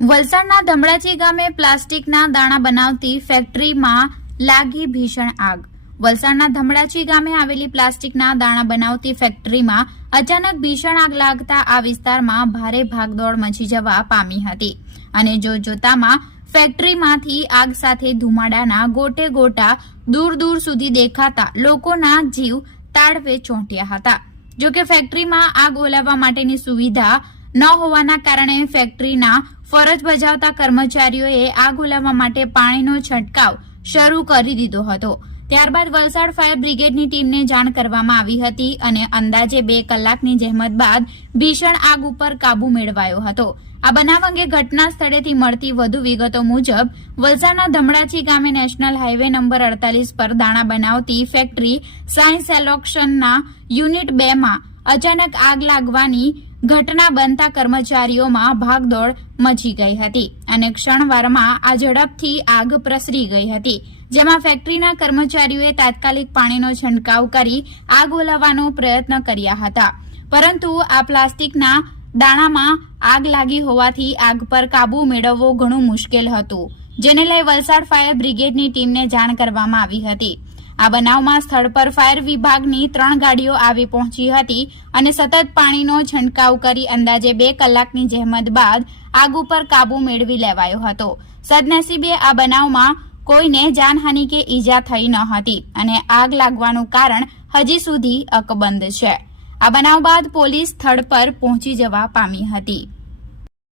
વલસાડના ધમડાચી ગામે પ્લાસ્ટિકના દાણા બનાવતી ફેક્ટરીમાં લાગી ભીષણ આગ। વલસાડના ધમડાચી ગામે આવેલી પ્લાસ્ટિકના દાણા બનાવતી ફેક્ટરીમાં અચાનક ભીષણ આગ લાગતા આ વિસ્તારમાં ભારે ભાગદોડ મચી જવા પામી હતી અને જોતામાં ફેક્ટરીમાંથી આગ સાથે ધુમાડાના ગોટે ગોટા દૂર દૂર સુધી દેખાતા લોકોના જીવ તાળવે ચોંટ્યા હતા। જોકે ફેક્ટરીમાં આગ ઓલાવવા માટેની સુવિધા ન હોવાના કારણે ફેક્ટરીના ફરજ બજાવતા કર્મચારીઓએ આગ ઓલાવવા માટે પાણીનો છંટકાવ શરૂ કરી દીધો હતો। ત્યારબાદ વલસાડ ફાયર બ્રિગેડની ટીમને જાણ કરવામાં આવી હતી અને અંદાજે 2 કલાકની જહેમત બાદ ભીષણ આગ ઉપર કાબુ મેળવાયો હતો। આ બનાવ અંગે ઘટના સ્થળેથી મળતી વધુ વિગતો મુજબ વલસાડના ધમડાચી ગામે નેશનલ હાઈવે નંબર 48 પર દાણા બનાવતી ફેક્ટરી સાયન્સ એલોક્શનના યુનિટ 2 માં અચાનક આગ લાગવાની ઘટના બનતા કર્મચારીઓમાં ભાગદોડ મચી ગઈ હતી અને ક્ષણવારમાં આ ઝડપથી આગ પ્રસરી ગઈ હતી, જેમાં ફેક્ટરીના કર્મચારીઓએ તાત્કાલિક પાણીનો છંટકાવ કરી આગ ઓલાવવાનો પ્રયત્ન કર્યા હતા, પરંતુ આ પ્લાસ્ટિકના દાણામાં આગ લાગી હોવાથી આગ પર કાબુ મેળવવો ઘણું મુશ્કેલ હતું, જેને લઈ વલસાડ ફાયર બ્રિગેડની ટીમને જાણ કરવામાં આવી હતી। આ બનાવમાં સ્થળ પર ફાયર વિભાગની 3 ગાડીઓ આવી પહોંચી હતી અને સતત પાણીનો છંટકાવ કરી અંદાજે 2 કલાકની જહેમત બાદ આગ ઉપર કાબુ મેળવી લેવાયો હતો। સદનસીબે આ બનાવમાં કોઈને જાનહાનિ કે ઈજા થઈ ન હતી અને આગ લાગવાનું કારણ હજી સુધી અકબંધ છે। આ બનાવ બાદ પોલીસ સ્થળ પર પહોંચી જવા પામી હતી।